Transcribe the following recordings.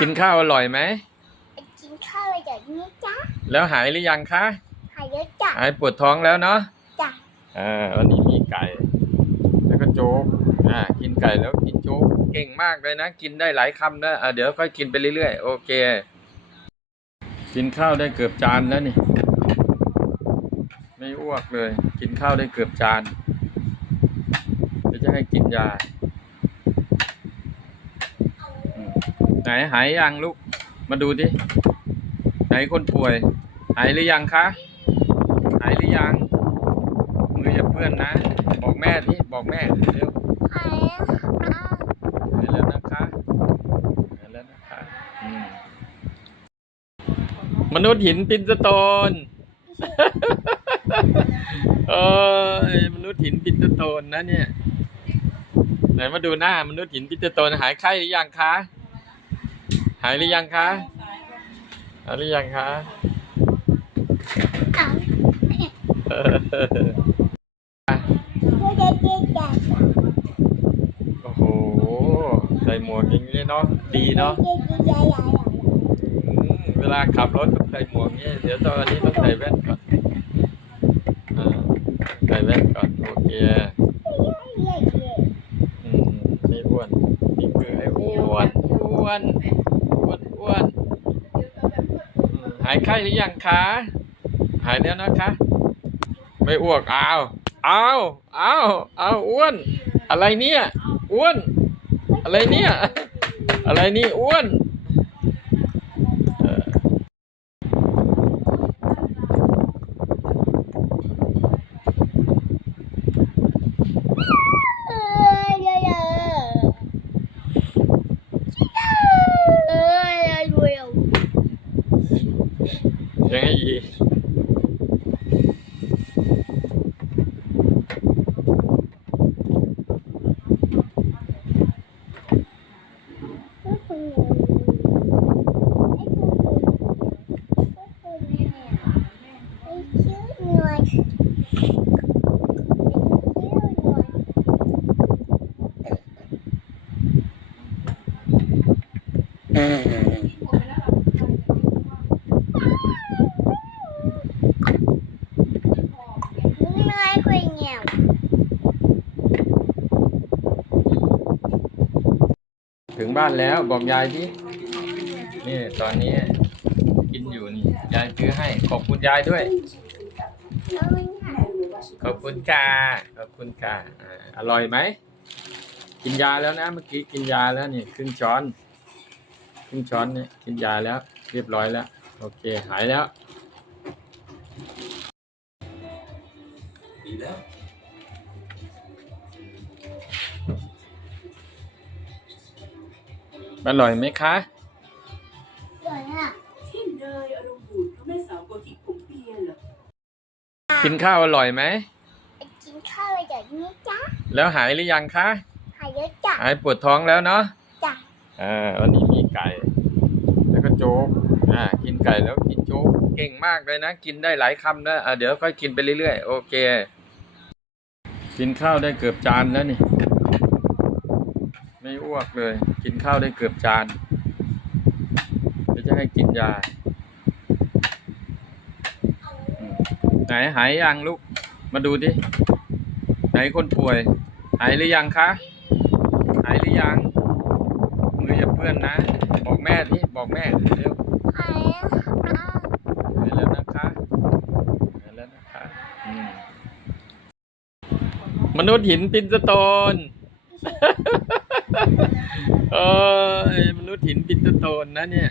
กินข้าวอร่อยไหมกินข้าวอย่างนี้จ้ะแล้วหายหรือยังคะหายเยอะจ้ะหายปวดท้องแล้วเนาะจ้ะอ่าวันนี้มีไก่ แล้วก็โจ๊กอ่ากินไก่แล้วกินโจ๊กเก่งมากเลยนะ กินได้หลายคำนะอ่าเดี๋ยวค่อยกินไปเรื่อยๆโอเค กินข้าวได้เกือบจานแล้วนี่ ไม่อ้วกเลย กินข้าวได้เกือบจานเดี๋ยวจะให้กินยาอืม ไหนหายยังลูก มาดูดิ ไหนคนป่วย หายหรือยังคะ หายหรือยัง มืออย่าเพื่อนนะ บอกแม่ที่บอกแม่เร็วหายอะหายแล้วนะคะหายแล้วนะคะอืมมนุษย์หินปินสโตนเออมนุษย์หินปินสโตนนะเนี่ยไหนมาดูหน้ามนุษย์หินปินสโตนหายไข้หรือยังคะ หายหรือยังคะ หายหรือยังคะ โอ้โห ใส่หมวกอย่างนี้เนาะ ดีเนาะเด็กเด็กใหญ่ใหญ่ใหญ่อืมเวลาขับรถต้องใส่หมวกนี้เดี๋ยวตอนนี้ต้องใส่แว่นก่อนอ่าใส่แว่นก่อน โอเค ใหญ่ใหญ่ อืมนี่อ้วน นี่คือไอ้อ้วน อ้วน อ้วน อ้วนอืม หายไข้หรือยังคะ หายแล้วนะคะ ไม่อ้วกอ้าวอ้าวอ้าวอ้าวอ้วน อะไรเนี่ย อ้วน อะไรเนี่ย อะไรนี่อ้วนเออ เออเยอะเยอะเออเยอะเยอะ ยังไงอีก ถึงบ้านแล้วบอกยายที่นี่ตอนนี้กินอยู่นี่ยายซื้อให้ ขอบคุณยายด้วย ขอบคุณค่ะขอบคุณค่ะอ่าอร่อยไหม กินยาแล้วนะ เมื่อกี้กินยาแล้วนี่ครึ่งช้อนครึ่งช้อนเนี่ยกินยาแล้ว เรียบร้อยแล้ว โอเค หายแล้ว อร่อยไหมคะที่เนยอารมณ์บูดเพราะแม่สาวโกธิผมเปียเหรอกินข้าวอร่อยไหมกินข้าวอย่างนี้จ้ะแล้วหายหรือยังคะ หายเยอะจ้ะ หายปวดท้องแล้วเนาะจ้ะ อ่าวันนี้มีไก่ แล้วก็โจ๊ก อ่า กินไก่แล้วกินโจ๊ก เก่งมากเลยนะ กินได้หลายคำนะอ่าเดี๋ยวค่อยกินไปเรื่อยๆ โอเค กินข้าวได้เกือบจานแล้วนี่ ไม่อ้วกเลย กินข้าวได้เกือบจานเดี๋ยวจะให้กินยาไหนหายยังลูก มาดูดิไหนคนป่วย หายหรือยังคะ หายหรือยังมืออย่าเพื่อนนะ บอกแม่ที่บอกแม่เร็วหายหายแล้วนะคะหายแล้วนะคะมมนุษย์หินปินสโตน เออมนุษย์หินปินสโตนนะเนี่ย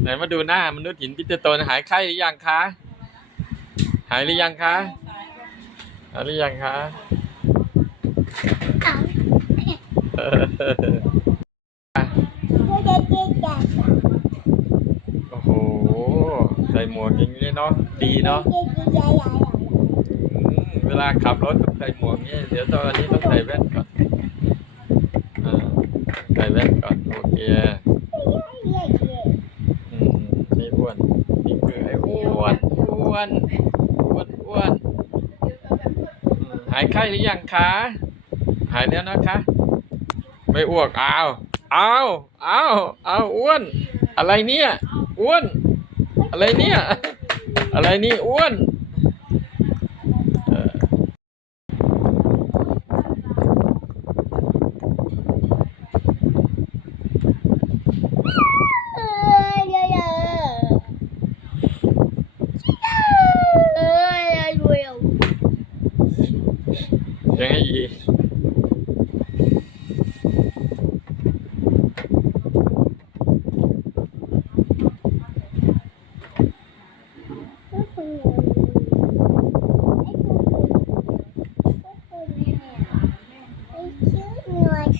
ไหนมาดูหน้ามนุษย์หินปินสโตนหายไข้หรือยังคะ หายหรือยังคะหายหรือยังคะเอาเออเด็กเด็กจ้ะโอ้โห ใส่หมวกอย่างนี้เนาะ ดีเนาะเด็กเด็กใหญ่ใหญ่อืมเวลาขับรถต้องใส่หมวกนี้เดี๋ยวตอนนี้ต้องใส่แว่นก่อนอ่าใส่ แว่นก่อนโอเคใหญ่ใหญ่อืมนี่อ้วนนี่คือไอ้อ้วนอ้วนอ้วนอ้วนอืมหายไข้หรือยังคะหายแล้วนะคะ ไม่อ้วกอ้าวเอาเอาเอาอ้วน อะไรเนี่ยอ้วน อะไรเนี่ย อะไรนี่อ้วน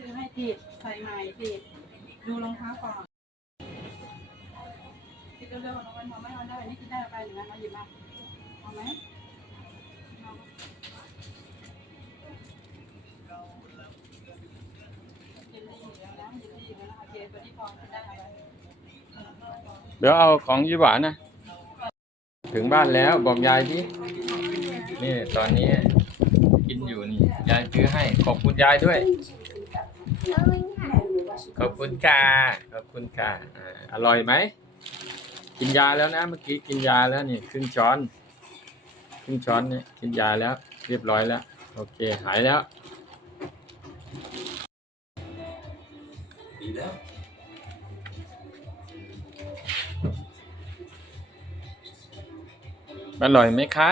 ซื้อให้ผิดใส่ใหม่ผิดดูรองเท้าก่อนคิดเร็วๆน้องวันพอไม่เอาได้นี่คิดได้เอาไปหนึ่งอันมาหยิบมาเอาไหมเอาเย็นดีอยู่แล้วนะเย็นดีอยู่แล้วนะโอเคตัวนี้พอคิดได้เอาไปเดี๋ยวเอาของยี่หวานนะ ถึงบ้านแล้วบอกยายที่นี่ตอนนี้กินอยู่นี่ ยายซื้อให้ขอบคุณยายด้วย ขอบคุณค่ะ ขอบคุณค่ะอ่าอร่อยไหม กินยาแล้วนะ เมื่อกี้กินยาแล้วนี่ครึ่งช้อนครึ่งช้อนเนี่ยกินยาแล้ว เรียบร้อยแล้ว โอเค หายแล้ว ดีแล้วอร่อยไหมคะ